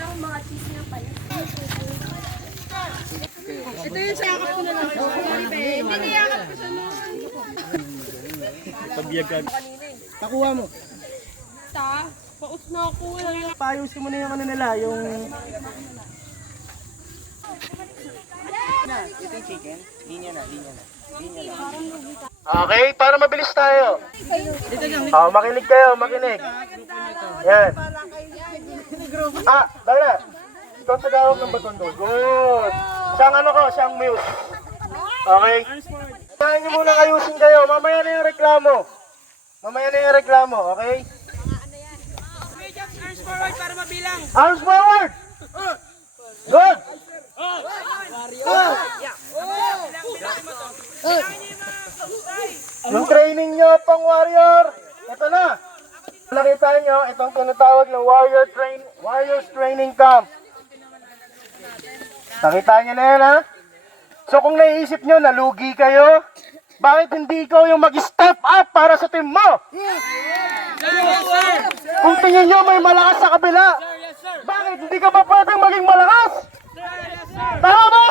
lang mga cheese nga pala. Ito yung sayakap ko na lang. Hindi niyakap ko siya noon. Pabiyagag. Pakuha mo. Paus na ako. Paayusin mo na yung ano nila, yung... Ito yung chicken. Linya na. Okay, para mabilis tayo. Makinig kayo, makinig. Yan. Dala. Ikaw tagawag ng baton doon. Good. Siyang ano ko, siyang mute. Okay? Saan nyo muna ayusin kayo. Mamaya na yung reklamo. Okay? Arms forward para mabilang. Arms forward! Good! Yung training nyo pang warrior, ito na. Nakita nyo, itong tinatawag ng Warriors Training Camp. Nakita nyo na yan, ha? So kung naiisip nyo, nalugi kayo, bakit hindi ikaw yung mag-step up para sa team mo? Kung tingin nyo may malakas sa kabila, bakit hindi ka pa pwedeng maging malakas? Tama ba?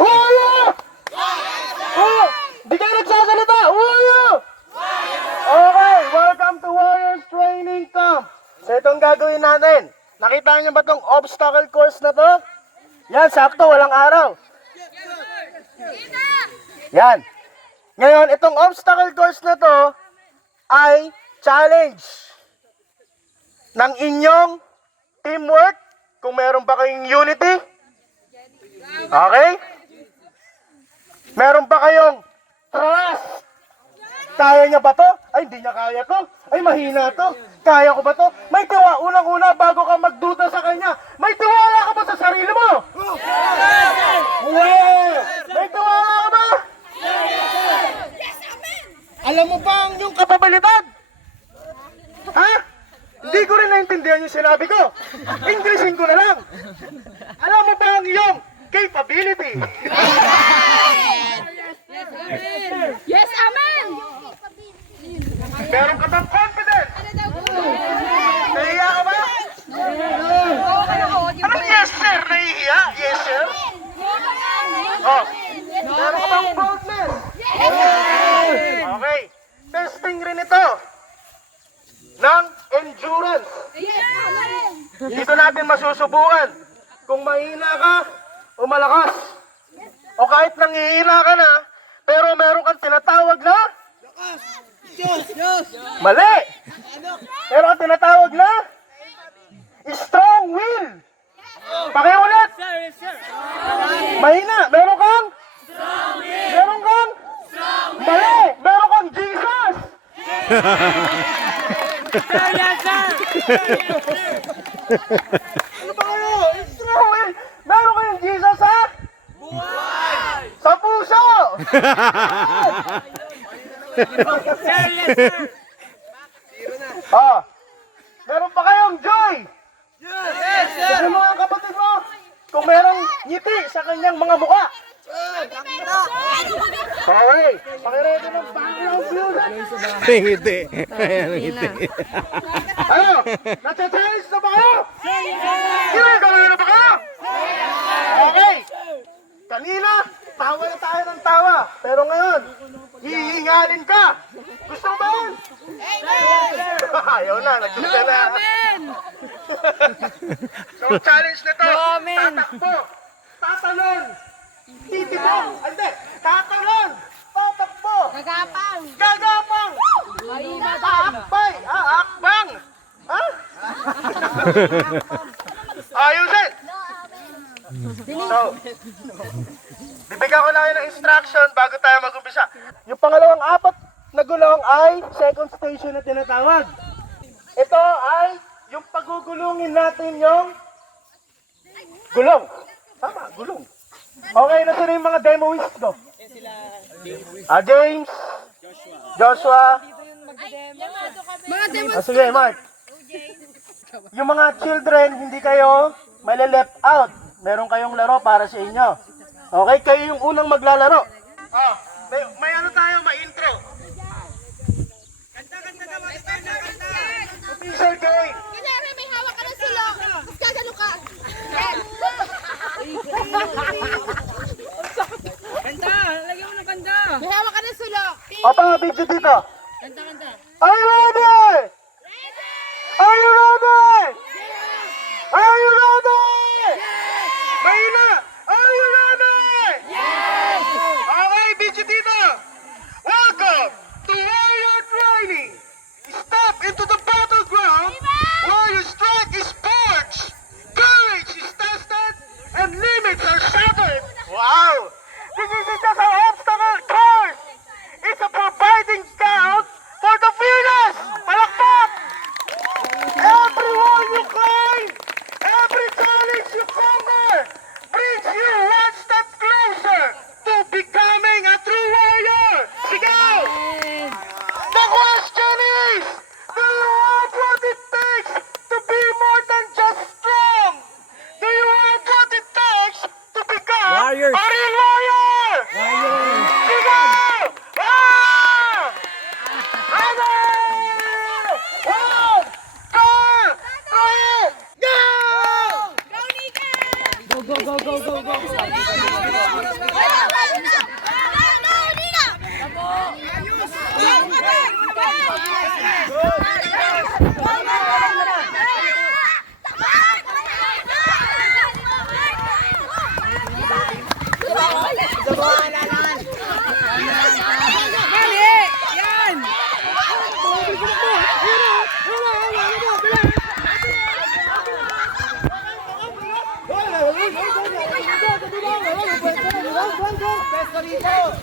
Uyo! Di kayo nagsasalita! Uyo! Okay, welcome to Warriors Training Camp. So itong gagawin natin. Nakita niyo ba itong obstacle course na to? Yan, sakto, walang araw. Yan. Ngayon, itong obstacle course na to ay challenge ng inyong teamwork, kung meron pa kayong unity. Okay? Meron pa kayong trust. Kaya niya ba to? Ay, hindi niya kaya to. Ay, mahina to. Kaya ko ba to? May tiwala. Unang-una, bago ka magduda sa kanya, may tiwala ka ba sa sarili mo? Yeah! May tiwala ka ba? Alam mo ba ang yung kapabilidad? Ha? Hindi ko rin naintindihan yung sinabi ko. Englishin ko na lang. Alam mo ba ang iyong capability? Yes, amen! Meron ka bang confidence? Nahiya ka ba? Anong yes sir? Nahihiya? Yes sir? Oh. Meron ka bang boldness? Okay. Testing rin ito ng endurance. Dito natin masusubukan kung mahina ka o malakas. O kahit nanghihina ka na, pero meron kang tinatawag na mali. Meron kang tinatawag na strong will. Pakiulit. Mahina. Meron kang mali. Meron kang Jesus. Ano ba kayo? Strong will. Meron kayong Jesus, ha? Sa puso! Meron pa kayong joy! Yes, sir! Yung mga kapatid mo, kung merong ngiti sa kanyang mga mukha. Okay, pakiredy ng background view. Ngiti. Ngiti. Ano? Nasa-challenge na ba kayo? Ginagawa na ba kayo? Okay. Kanina, tawa na tayo ng tawa. Pero ngayon, hihingalin ka. Gusto mo ba yun? Ayaw na, nagdusa na. So, challenge na to. Tatakbo. Tatalon. Titibong. Hindi. Tatalon. Tatakbo. Gagapang! Gagapang. Aakbay. Aakbang. Ha? Ayusin. So, bibigyan ko na kayo ng instruction bago tayo mag-umpisa. Yung pangalawang apat na gulong ay second station na tinatawag. Ito ay yung pagugulungin natin yung gulong. Tama, gulong. Okay, nasa na yung mga demoists ko? James, Joshua. Sige, Mark. Yung mga children, hindi kayo mali-left out. Meron kayong laro para sa inyo. Okay, kayo yung unang maglalaro. May ano tayo, may intro. Kanta, kanta. Are you ready? Are you ready? Are you ready? Mahina! Are you ready? Okay, bitch dito! Welcome to Warrior Training! Step into the battleground where your strength is forged, courage is tested, and limits are shattered! Wow! This isn't just an obstacle course! It's a providing scouts for the fearless! Palakpak! Every wall you climb, every challenge you conquer, brings you one step closer to becoming a true warrior! Sigaw! The question is, do you have what it takes to be more than just strong? Do you have what it takes to become Warriors. a real warrior? Sigaw! Ah! Ready! 1, 2, 3, go! Go, go, go, go, go, go.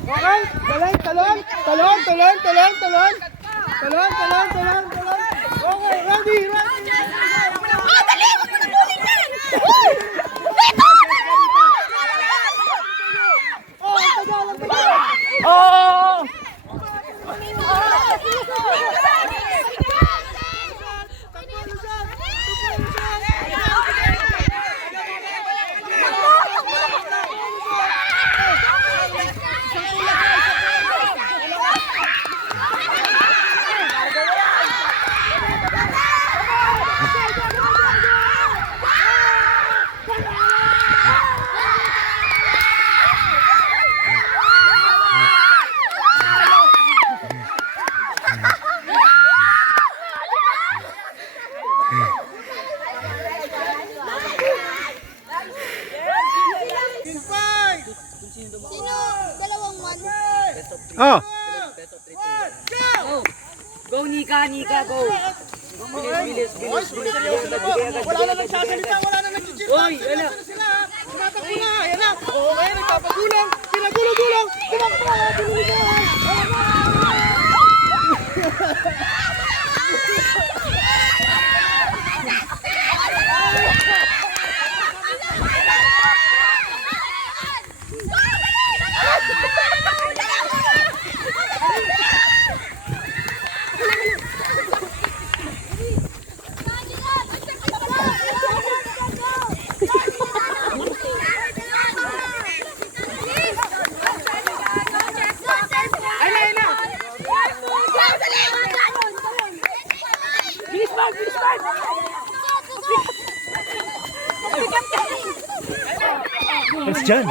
Okay, talon, talon, talon, talon, talon, talon. Talon, talon, talon, talon. Okay, ready, ready. Dali! Huwag mo na bulin yan! Dito! Oh, ang tagal, ang tagal. Oh! Sino? Dalawang one. Oh! Go, Nika, Nika, go. Bilis, bilis, bilis, bilis. Wala na nagsasalita, wala na nag-cheer. Oy, ala. Sila, tumatakbo na, ayan na. Okay, nagpapagulang, sila gulong-gulong, tumakbo, gulong-gulong. It's dyan.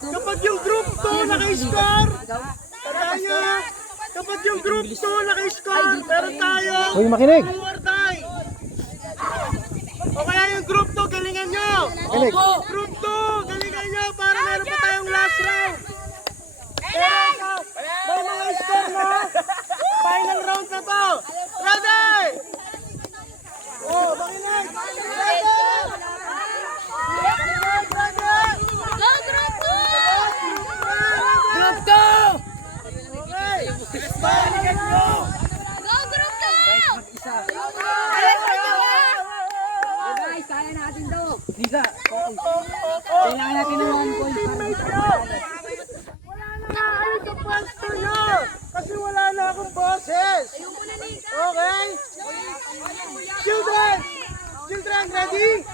Kapag yung group 2 naka-score, tayo. Kapag yung group 2 naka-score, meron tayo. Uy, makinig. Do or die. O kaya yung group 2, galingan nyo. Makinig. Group 2, galingan nyo para meron pa tayong last round. May mga score na. Final round na to. Ready? Oh, makinig. Ready? Go, group two! Group 2! Okay. Galingan nyo. Go, group two! Guys, kaya natin to. Nika, kailangan natin ng 1 point para dito. Wala na nga kayo sa pwesto nyo! Kasi wala na akong boses! Okay. Children! Children, ready?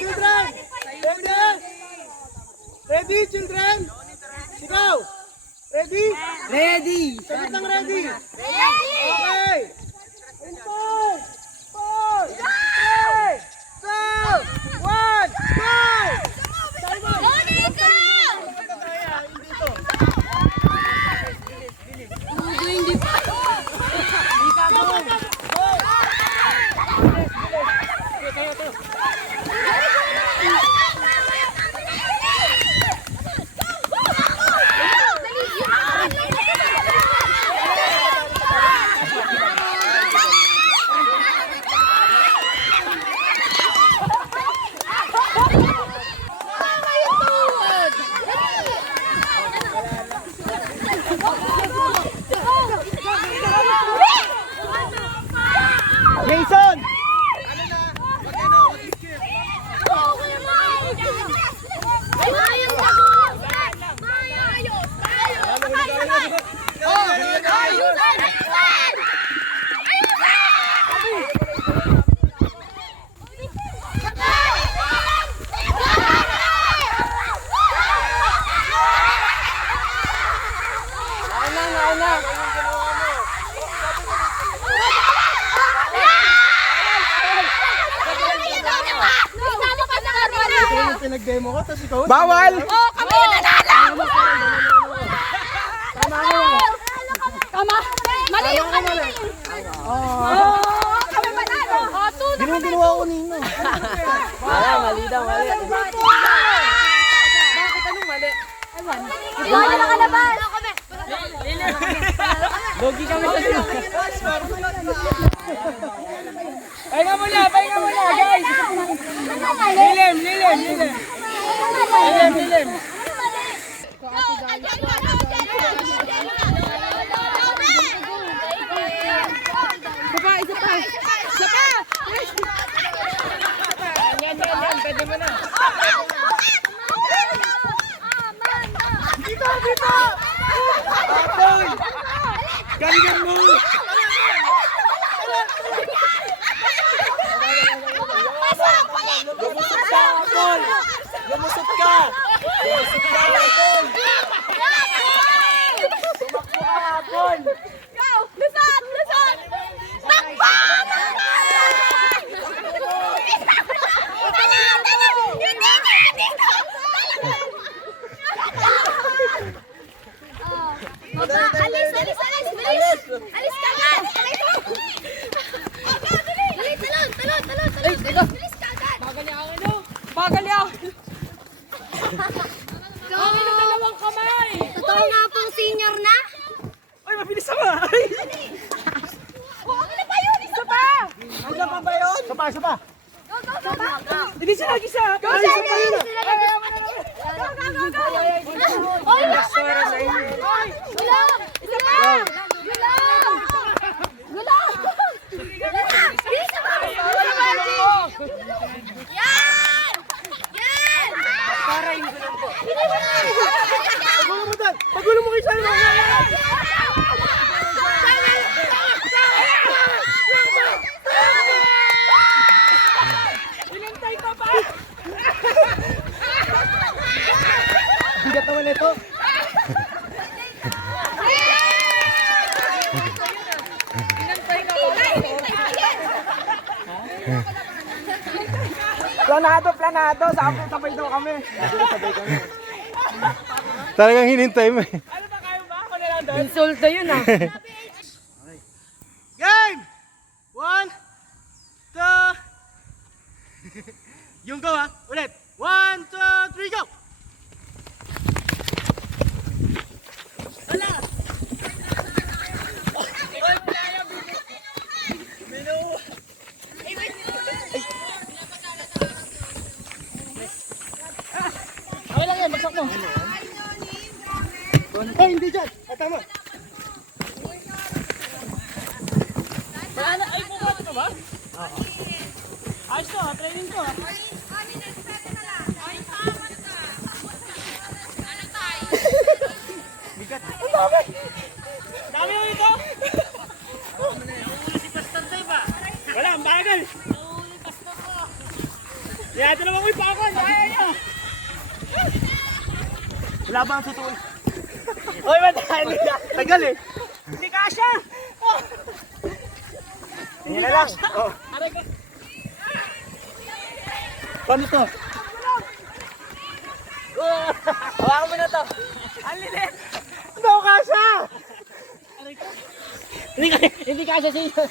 Children! Ready? Ready, children? Ikaw! Ready? Ready! Sagot ng ready. Ready! Okay. In 5, 4, 3, 2, 1, go! Monica! Jason! Pinag-demo ko, tapos ikaw. Bawal! Oh, kami yung nanalo! Tama! Mali yung kanina yun! Oh, kami manalo! Oh, tunay! Ginawang ginawa ko nino. Mali daw, mali. Wala na kalabas! Logi kami sa sila. Pahinga muna, guys! Lilim! Isa pa! Yan, pwede mo na. Dito! Apol! Galingan mo! Lumusot ka, Apol! Lumusot ka! Lumusot ka, Apol! Tumakbo ka, Apol! Lusot! Takbo! Alis! Alis ka agad! Alis, talon! Alis ka agad! Bagal niya! Kami ng dalawang kamay! Totoo nga pong senior na? Ay, mabilis ako! Ay! Oh, ano na ba yun? Isa pa! Ano pa ba yun? Isa pa! Go! Hindi siya nag-isa! Go, Shane! Oy, Gulong! Isa pa! Gulong! Bisa ba? Yan! Pagulo mo dyan! Pagulo mo kay Simon! Inantay ko pa! Bigat naman ito! Planado! Sabay daw kami! Talagang hinintay mo eh. Insulto yun ah. Game! 1, 2... Yung go ha! Ulit! 1, 2, 3, go! Ay, hindi dyan! Ah, tama! Ayos to, training to. Bigat! Ang dami! Dami mo ito. Yan, ito naman ko yung pakon. Kaya niya. Wala ba ang sutuloy? Oy, madali. Tagal eh. Hindi kasha. Hindi na lang. Oh. Paano to? Hawakan mo na to. Ang lilit. Hindi ako kasha. Hindi kasya siya.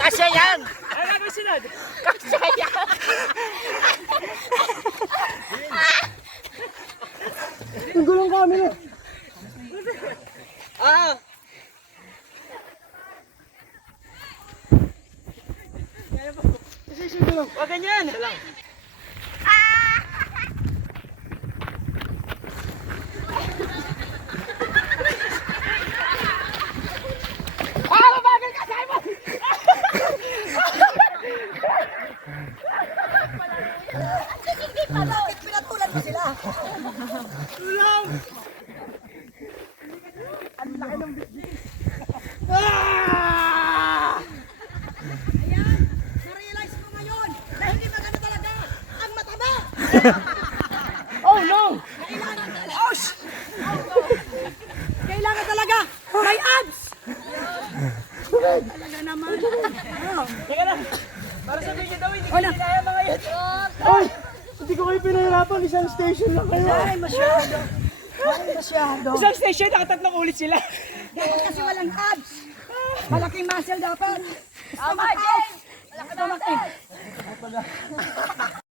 Kasha yan. Ano gagawin sunod? Kasha yan. Ang gulong kami na. Ah. Wag ganyan. Pinatulan mo sila. Na-realize ko ngayon na hindi maganda talaga ang mataba. Oh no. Kailangan talaga may abs. Talaga naman. Teka lang. Para sa video daw, hindi ko kinaya mga yan. Ay! Hindi ko kayo pinahirapan. Isang station lang kayo. Ay, masyado. Ay, masyado. Isang station, nakatatlong ulit sila. Dapat kasi walang abs. Malaking muscle dapat. Stomach out. Stomach in.